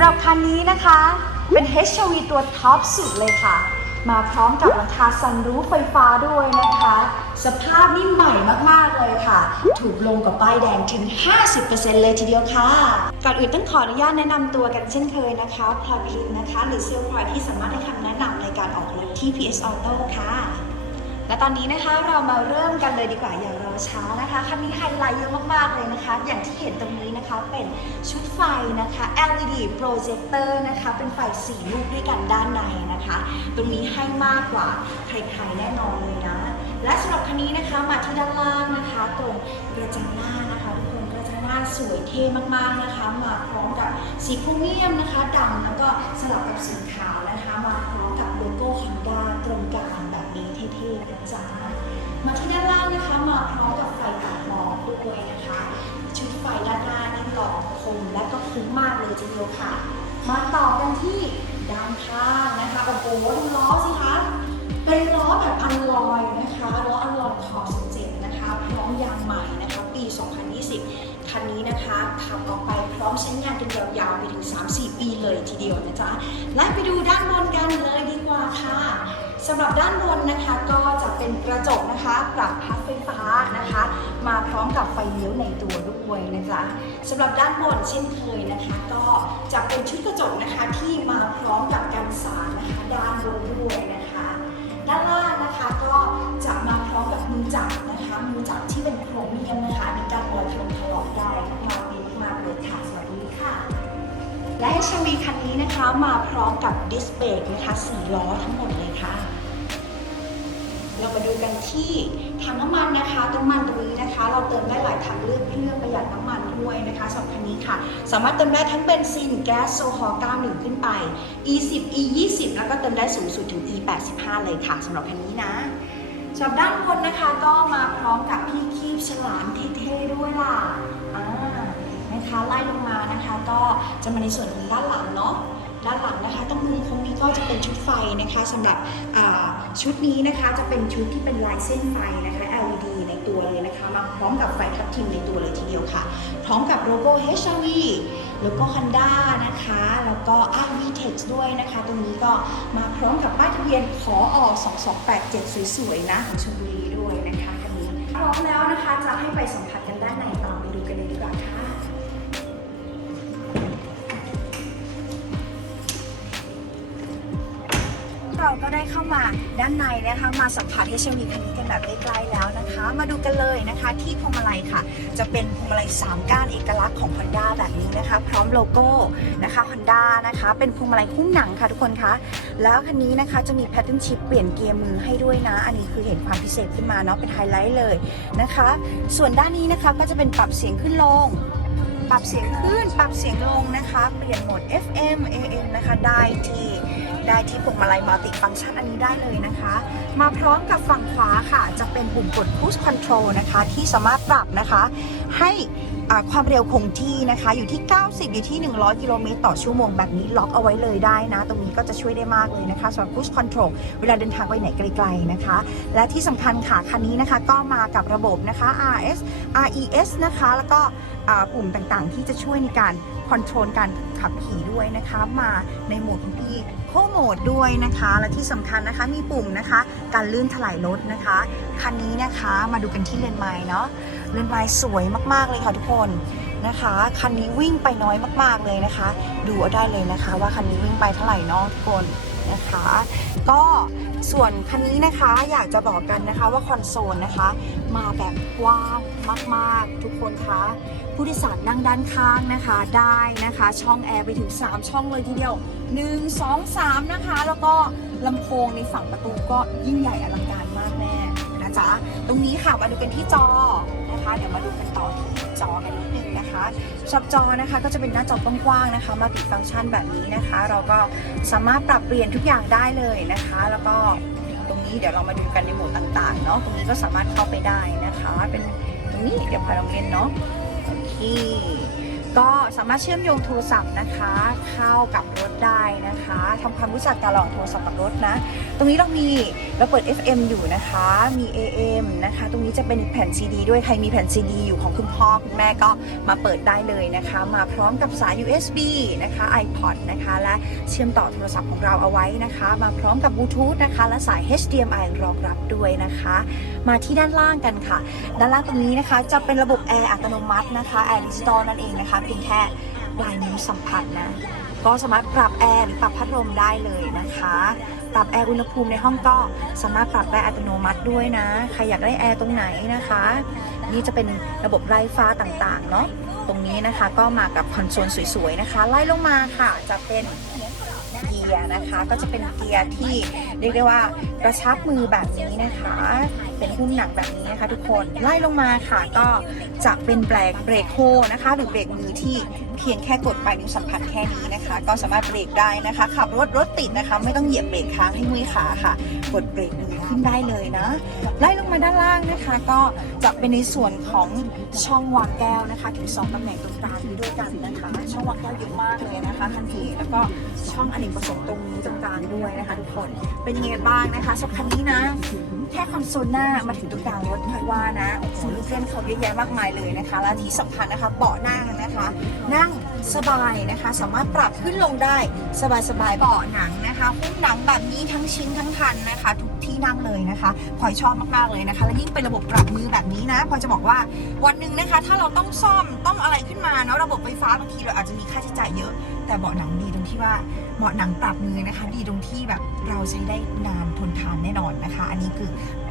ำหรับคันนี้นะคะ เป็น HRV ตัวท็อปสุดเลยค่ะ มาพร้อมกับหลังคาซันรูฟไฟฟ้าด้วยนะคะ สภาพนี่ใหม่มาก ๆ เลยค่ะ ถูกลงกับป้ายแดงถึง 50%เลยทีเดียวค่ะ ก่อนอื่นต้องขออนุญาตแนะนำตัวกันเช่นเคยนะคะพลอยพิมนะคะ หรือเซลล์พลอยที่สามารถให้คำแนะนำในการออกรถที่ PS Auto ค่ะ และตอนนี้นะคะเรามาเริ่มกันเลยดีกว่าอย่ารอช้านะคะคันนี้ไฮไลท์เยอะมากๆเลยนะคะ อย่างที่เห็นตรงนี้นะคะเป็นชุดไฟนะคะ LED projector นะคะ เป็นไฟสีลูกด้วยกันด้านในนะคะ ตรงนี้ให้มากกว่าใครๆแน่นอนเลยนะ และสำหรับคันนี้นะคะมาที่ด้านล่างนะคะตรงกระจังหน้านะคะทุกคนกระจังหน้าสวยเท่มากๆนะคะ มาพร้อมกับสีโครเมียมนะคะดำแล้วก็สลับกับสีขาวนะคะ มาพร้อมกับโลโก้ Honda ตรงกลางแบบ เท่ๆนะจ๊ะมาที่ด้านล่างนะคะ มาพร้อมกับไฟตัดหมอกด้วยนะคะ ชุดไฟด้านหน้านี่หล่อคมและก็คุ้มมากเลยทีเดียวค่ะ มาต่อกันที่ด้านข้างนะคะโอ้โหดูล้อสิคะเป็นล้อแบบอัลลอยนะคะล้ออัลลอยขอบ17นะคะพร้อมยางใหม่นะคะ ปี 2020 คันนี้นะคะขับออกไปพร้อมใช้งานกันยาวๆไปถึง 3-4 ปีเลยทีเดียวนะจ๊ะ และไปดูด้านบนกันเลยดีกว่าค่ะสำหรับด้าน เป็นกระจกนะคะ ปรับพัดไฟฟ้านะคะ มาพร้อมกับไฟเลี้ยวในตัวด้วยนะจ๊ะสำหรับด้านบนเช่นเคยนะคะ ก็จะเป็นชุดกระจกนะคะที่มาพร้อมกับกันสาดนะคะด้านบนด้วยนะคะ ด้านล่างนะคะก็จะมาพร้อมกับมือจับนะคะมือจับที่เป็นโครเมียมนะคะมีการรอยถลอกถลอกได้มากๆดีมากๆเลยค่ะสวัสดีค่ะและ HRV คันนี้นะคะมาพร้อมกับดิสเบรกนะคะสี่ล้อทั้งหมดเลยค่ะ เรามาดูกันที่ถังน้ำมันนะคะน้ำมันตรงนี้นะคะ เราเติมได้หลายทางเลือกเพื่อประหยัดน้ำมันด้วยนะคะสำหรับคันนี้ค่ะ สามารถเติมได้ทั้งเบนซิน แก๊สโซฮอล์91 ขึ้นไป E10 E20 แล้วก็เติมได้สูงสุดถึง E85 เลยค่ะสำหรับคันนี้นะสำหรับด้านบนนะคะก็มาพร้อมกับพี่คีบฉลามเท่ๆด้วยล่ะอ่านะคะไล่ลงมานะคะก็จะมาในส่วนของด้านหลังเนาะ ด้านหลังนะคะตรงมุมตรงนี้ก็จะเป็นชุดไฟนะคะสำหรับชุดนี้นะคะจะเป็นชุดที่เป็นลายเส้นไฟนะคะ LED ในตัวเลยนะคะมาพร้อมกับไฟทับทิมในตัวเลยทีเดียวค่ะ พร้อมกับโลโก้ HRV แล้วก็ Honda นะคะ แล้วก็ RV Tech ด้วยนะคะ ตรงนี้ก็มาพร้อมกับป้ายทะเบียนขอออก2287 สวยๆนะของชลบุรีด้วยนะคะคันนี้พร้อมแล้วนะคะจะให้ไปสัมผัสกันด้านในตามไปดูกันเลยดีกว่าค่ะ ได้เข้ามาด้านในนะคะ มาสัมผัสเฮชมีคันนี้กันแบบใกล้ๆแล้วนะคะ มาดูกันเลยนะคะที่พวงมาลัยค่ะ จะเป็นพวงมาลัย3ก้านเอกลักษณ์ของ Honda แบบนี้นะคะ พร้อมโลโก้นะคะ Honda นะคะ เป็นพวงมาลัยหุ้มหนังค่ะทุกคนคะแล้วคันนี้นะคะจะมีแพทเทิร์นชิปเปลี่ยนเกียร์มือให้ด้วยนะ อันนี้คือเห็นความพิเศษขึ้นมาเนาะเป็นไฮไลท์เลยนะคะ ส่วนด้านนี้นะคะก็จะเป็นปรับเสียงขึ้นลงปรับเสียงขึ้น ปรับเสียงลงนะคะ เปลี่ยนโหมด FM AM นะคะ ได้ที่ ได้ที่พวงมาลัยมัลติฟังก์ชันอันนี้ได้เลยนะคะ มาพร้อมกับฝั่งขวาค่ะ จะเป็นปุ่มกด push control นะคะ ที่สามารถปรับนะคะ ให้ความเร็วคงที่นะคะ อยู่ที่ 90 อยู่ที่ 100 กิโลเมตรต่อชั่วโมงแบบนี้ล็อกเอาไว้เลยได้นะ ตรงนี้ก็จะช่วยได้มากเลยนะคะสำหรับ push control เวลาเดินทางไปไหนไกลๆนะคะ และที่สำคัญค่ะ คันนี้นะคะก็มากับระบบนะคะ RS RES นะคะ แล้วก็ปุ่มต่างๆ ที่จะช่วยในการคอนโทรลการขับขี่ด้วยนะคะ มาในโหมดของพี่ โคโหมดด้วยนะคะ และที่สำคัญนะคะมีปุ่มนะคะการลื่นถลายรถนะคะ คันนี้นะคะมาดูกันที่เลนไมล์เนาะเลนไมล์สวยมากๆเลยค่ะทุกคนนะคะ คันนี้วิ่งไปน้อยมากๆเลยนะคะ ดูเอาได้เลยนะคะ ว่าคันนี้วิ่งไปเท่าไหร่เนาะทุกคนนะคะ ก็ส่วนคันนี้นะคะอยากจะบอกกันนะคะว่าคอนโซลนะคะ มาแบบกว้างมากๆ ทุกคนคะผู้โดยสารนั่งด้านข้างนะคะได้นะคะ ช่องแอร์ไปถึง 3 ช่องเลยทีเดียว 1 2 3 นะคะ แล้วก็ลำโพงในฝั่งประตูก็ยิ่งใหญ่อลังการมากแน่นะจ๊ะ ตรงนี้ค่ะมาดูกันที่จอนะคะ เดี๋ยวมาดูกันต่อที่จอกันนิดนึงนะคะชับจอนะคะก็จะเป็นหน้าจอกว้างๆนะคะมาติดฟังก์ชันแบบนี้นะคะ เราก็สามารถปรับเปลี่ยนทุกอย่างได้เลยนะคะ แล้วก็ตรงนี้เดี๋ยวเรามาดูกันในโหมดต่างๆเนาะตรงนี้ก็สามารถเข้าไปได้นะคะ เป็นตรงนี้เดี๋ยวพาเราเรียนเนาะโอเคก็สามารถเชื่อมโยงโทรศัพท์นะคะ เข้ากับรถได้นะคะทำความรู้จักการหลอกโทรศัพท์กับรถนะ ตรงนี้เรามีเราเปิด FM อยู่นะคะ มี AM นะคะ ตรงนี้จะเป็นแผ่น CD ด้วยใครมีแผ่น CD อยู่ของคุณพ่อคุณแม่ก็มาเปิดได้เลยนะคะ มาพร้อมกับสาย USB นะคะ iPod นะคะ และเชื่อมต่อโทรศัพท์ของเราเอาไว้นะคะ มาพร้อมกับบลูทูธนะคะ และสาย HDMI รองรับด้วยนะคะ มาที่ด้านล่างกันค่ะ ด้านล่างตรงนี้นะคะ จะเป็นระบบแอร์อัตโนมัตินะคะแอร์ดิจิตอลนั่นเองนะคะเพียงแค่ปลายนิ้วสัมผัสนะ ก็สามารถปรับแอร์หรือปรับพัดลมได้เลยนะคะ ปรับแอร์อุณหภูมิในห้องก็สามารถปรับได้อัตโนมัติด้วยนะ ใครอยากได้แอร์ตรงไหนนะคะ นี่จะเป็นระบบไร้ฟ้าต่างๆเนาะ ตรงนี้นะคะก็มากับคอนโซลสวยๆนะคะ ไล่ลงมาค่ะจะเป็นเกียร์นะคะ ก็จะเป็นเกียร์ที่เรียกได้ว่ากระชับมือแบบนี้นะคะ เป็นหุ้มหนักแบบนี้นะคะทุกคนไล่ลงมาค่ะก็จะเป็นแบรกเบรกโฮนะคะ หรือเบรกมือที่เพียงแค่กดปลายนิ้วสัมผัสแค่นี้นะคะ ก็สามารถเบรกได้นะคะขับรถรถติดนะคะ ไม่ต้องเหยียบเบรกค้างให้มือขาค่ะ กดเบรกมือขึ้นได้เลยนะไล่ลงมาด้านล่างนะคะ ก็จะเป็นในส่วนของช่องวางแก้วนะคะ ถึง 2ตำแหน่งตรงกลางนี้ด้วยกันนะคะ ช่องวางแก้วเยอะมากเลยนะคะคันนี้แล้วก็ช่องอเนกประสงค์ตรงนี้ตรงกลางด้วยนะคะ ทุกคนเป็นยังไงบ้างนะคะสำหรับคันนี้นะ ค่คอนโซลหน้ามาถึงตรงกลางรถพอยว่านะโอ้โหลูกเล่นเขาเยอะแยะมากมายเลยนะคะ และที่สำคัญนะคะเบาะนั่งนะคะ นั่ง สบายนะคะ สามารถปรับขึ้นลงได้สบายๆเบาะหนังนะคะหุ้มหนังแบบนี้ทั้งชิ้นทั้งคันนะคะ ทุกที่นั่งเลยนะคะพลอยชอบมากๆเลยนะคะ และยิ่งเป็นระบบปรับมือแบบนี้นะพลอยจะบอกว่าวันหนึ่งนะคะ ถ้าเราต้องซ่อมต้องอะไรขึ้นมาเนาะระบบไฟฟ้าบางทีเราอาจจะมีค่าใช้จ่ายเยอะ แต่เบาะหนังดีตรงที่ว่าเบาะหนังปรับมือนะคะ ดีตรงที่แบบเราใช้ได้นานทนทานแน่นอนนะคะ อันนี้คือ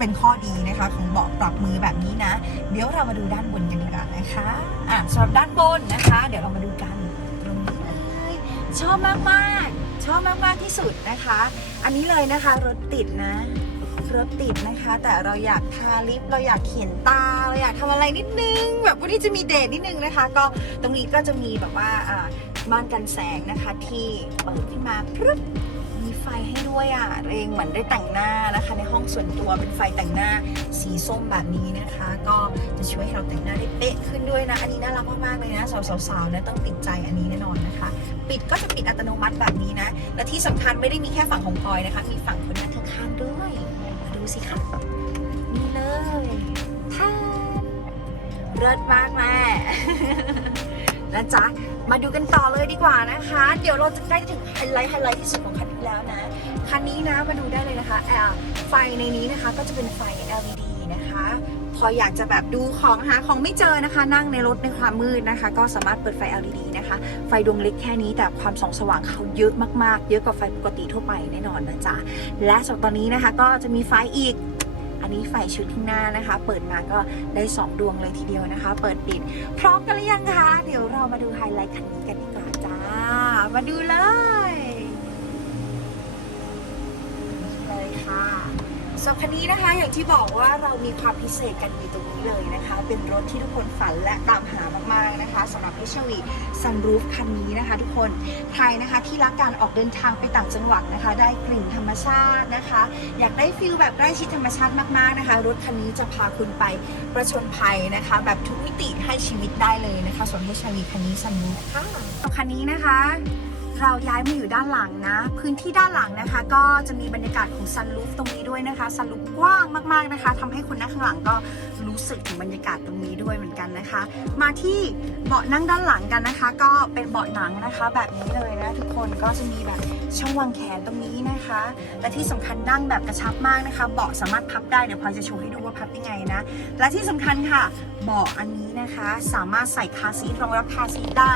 เป็นข้อดีนะคะ ของเบาะปรับมือแบบนี้นะ เดี๋ยวเรามาดูด้านบนกันดีกว่านะคะอะสำหรับด้านบนนะคะ เดี๋ยวเรามาดูกันตรงนี้เลยชอบมากมากชอบมากมากที่สุดนะคะ อันนี้เลยนะคะรถติดนะรถติดนะคะ แต่เราอยากทาลิปเราอยากเขียนตาเราอยากทำอะไรนิดนึง แบบวันนี้จะมีเดทนิดนึงนะคะ ก็ตรงนี้ก็จะมีแบบว่าอ่าม่านกันแสงนะคะที่เปิดขึ้นมาพรึบมีไฟให้ ด้วยอะเองเหมือนได้แต่งหน้านะคะ ในห้องส่วนตัวเป็นไฟแต่งหน้าสีส้มแบบนี้นะคะ ก็จะช่วยให้เราแต่งหน้าได้เป๊ะขึ้นด้วยนะ อันนี้น่ารักมากๆเลยนะสาวๆนะต้องติดใจอันนี้แน่นอนนะคะ ปิดก็จะปิดอัตโนมัติแบบนี้นะ และที่สำคัญไม่ได้มีแค่ฝั่งของพลอยนะคะ มีฝั่งคนนั่งข้างๆด้วยมาดูสิคะนี่เลยท่านเลิศมากแม่นะจ๊ะ มาดูกันต่อเลยดีกว่านะคะ เดี๋ยวเราจะใกล้จะถึงไฮไลท์ไฮไลท์ที่สุดของคัน แล้วนะ คันนี้นะมาดูได้เลยนะคะแอร์ไฟในนี้นะคะก็จะเป็นไฟ LED นะคะ พออยากจะแบบดูของหาของไม่เจอนะคะ นั่งในรถในความมืดนะคะ ก็สามารถเปิดไฟ LED นะคะ ไฟดวงเล็กแค่นี้แต่ความส่องสว่างเขาเยอะมากๆ เยอะกว่าไฟปกติทั่วไปแน่นอนนะจ๊ะและสำหรับตอนนี้นะคะก็จะมีไฟอีกอันนี้ไฟชุดข้างหน้านะคะ เปิดมาก็ได้2ดวงเลยทีเดียวนะคะ เปิดปิด พร้อมกันหรือยังคะ เดี๋ยวเรามาดูไฮไลท์คันนี้กันดีกว่าจ้า มาดูเลย ค่ะสำหรับคันนี้นะคะอย่างที่บอกว่าเรามีความพิเศษกันอยู่ตรงนี้เลยนะคะ เป็นรถที่ทุกคนฝันและตามหามากๆนะคะสำหรับ HRV Sunroof คันนี้นะคะ ทุกคนใครนะคะที่รักการออกเดินทางไปต่างจังหวัดนะคะ ได้กลิ่นธรรมชาตินะคะ อยากได้ฟิลแบบใกล้ชิดธรรมชาติมากๆนะคะ รถคันนี้จะพาคุณไปประชนภัยนะคะ แบบทุกมิติให้ชีวิตได้เลยนะคะส่วน HRV คันนี้ Sunroof ค่ะคันนี้นะคะ เราย้ายมาอยู่ด้านหลังนะ พื้นที่ด้านหลังนะคะ ก็จะมีบรรยากาศของซันลูฟตรงนี้ด้วยนะคะซันลูฟกว้างมากๆนะคะทำให้คนนั่งข้างหลังก็รู้สึกถึงบรรยากาศตรงนี้ด้วยเหมือนกันนะคะ มาที่เบาะนั่งด้านหลังกันนะคะ ก็เป็นเบาะหนังนะคะ แบบนี้เลยนะทุกคนก็จะมีแบบช่องวางแขนตรงนี้นะคะ และที่สำคัญนั่งแบบกระชับมากนะคะ เบาะสามารถพับได้เดี๋ยวพลอยจะโชว์ให้ดูว่าพับยังไงนะ และที่สำคัญค่ะเบาะอันนี้นะคะ สามารถใส่คาซีทรองรับคาซีทได้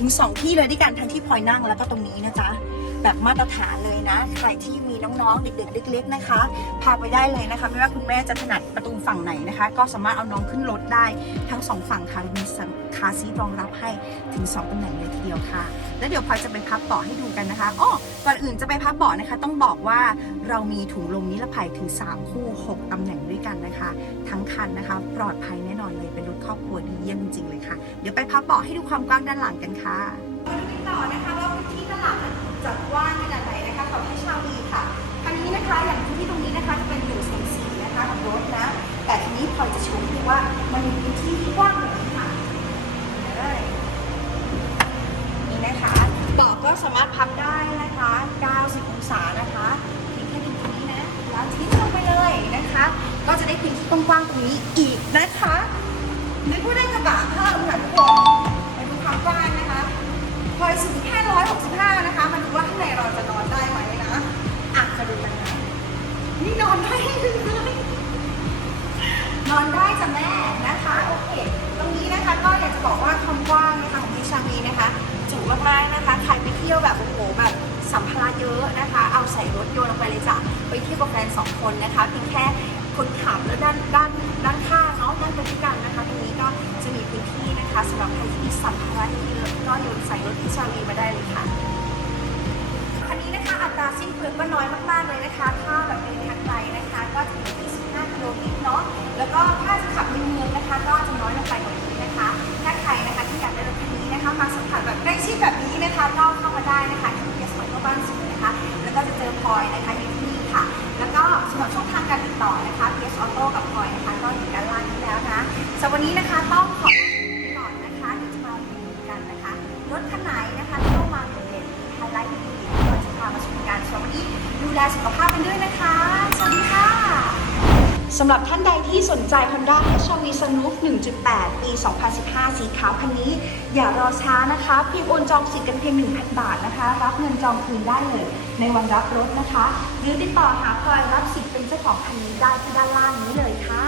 ถึง 2 ที่เลยด้วยกันทั้งที่พลอยนั่งแล้วก็ตรงนี้นะจ๊ะแบบมาตรฐานเลยนะ ใครที่ น้องๆ เด็กๆ เล็ก ๆ นะคะ พาไปได้เลยนะคะ ไม่ว่าคุณแม่จะถนัดประตูฝั่งไหนนะคะ ก็สามารถเอาน้องขึ้นรถได้ทั้งสองฝั่งค่ะมีคาซีทรองรับให้ถึง2ตำแหน่งเลยทีเดียวค่ะ แล้วเดี๋ยวพลอยจะไปพับเบาะให้ดูกันนะคะอ้อก่อนอื่นจะไปพับเบาะนะคะ ต้องบอกว่าเรามีถุงลมนิรภัยถึง 3 คู่ 6ตำแหน่งด้วยกันนะคะ ทั้งคันนะคะ ปลอดภัยแน่นอนเลยเป็นรถครอบครัวดีเยี่ยมจริงๆเลยค่ะ เดี๋ยวไปพับเบาะให้ดูความกว้างด้านหลังกันค่ะมาดูกันต่อนะคะว่าพื้นที่ด้านหลังจะกว้างขนาดไหนนะคะของให้ชาวดี คะอย่างพื้นที่ตรงนี้นะคะจะเป็นอยู่โซนสีนะคะของรถนะ แต่ทีนี้พลอยจะโชว์ให้ดูว่ามันมีพื้นที่ที่กว้างกว่านี้ค่ะเลยสามารถพับได้นะคะ 90 องศานะคะเพียงแค่ดึงตรงนี้นะ แล้วทิ้งลงไปเลยนะคะ ก็จะได้พื้นที่กว้างๆตรงนี้อีกนะคะนึกว่าได้กระบะเพิ่มค่ะทุกคนไปดูความกว้างนะคะพลอยสูงแค่165 นะคะ มาดูว่าข้างในเราจะนอนได้ไหม นอนได้จ้ะแม่นะคะ โอเค ตรงนี้นะคะก็อยากจะบอกว่าความกว้างนะคะของดิชาวีนะคะ จุมากๆนะคะ ใครไปเที่ยวแบบโอ้โหแบบสัมภาระเยอะนะคะ เอาใส่รถโยนลงไปเลยจ้ะ ไปเที่ยวกับแฟนสองคนนะคะเพียงแค่คนขับแล้วด้านด้านด้านข้างเนาะด้านบริการนะคะ ตรงนี้ก็จะมีพื้นที่นะคะสำหรับใครที่มีสัมภาระเยอะก็โยนใส่รถดิชาวีมาได้เลยค่ะคันนี้นะคะอัตราสิ้นเปลืองก็น้อยมากๆเลยนะคะ ถ้าแบบเดินทางไกลน ก็ถ้าจะขับในเมืองนะคะ ก็จะน้อยลงไป ใจ Honda HRV Sunroof 1.8 ปี 2015 สีขาวคันนี้ อย่ารอช้านะคะ เพียงโอนจองสิทธิ์กันเพียง 1,000 บาทนะคะ รับเงินจองคืนได้เลย ในวันรับรถนะคะ หรือติดต่อหาพลอยรับสิทธิ์เป็นเจ้าของคันนี้ได้ที่ด้านล่างนี้เลยค่ะ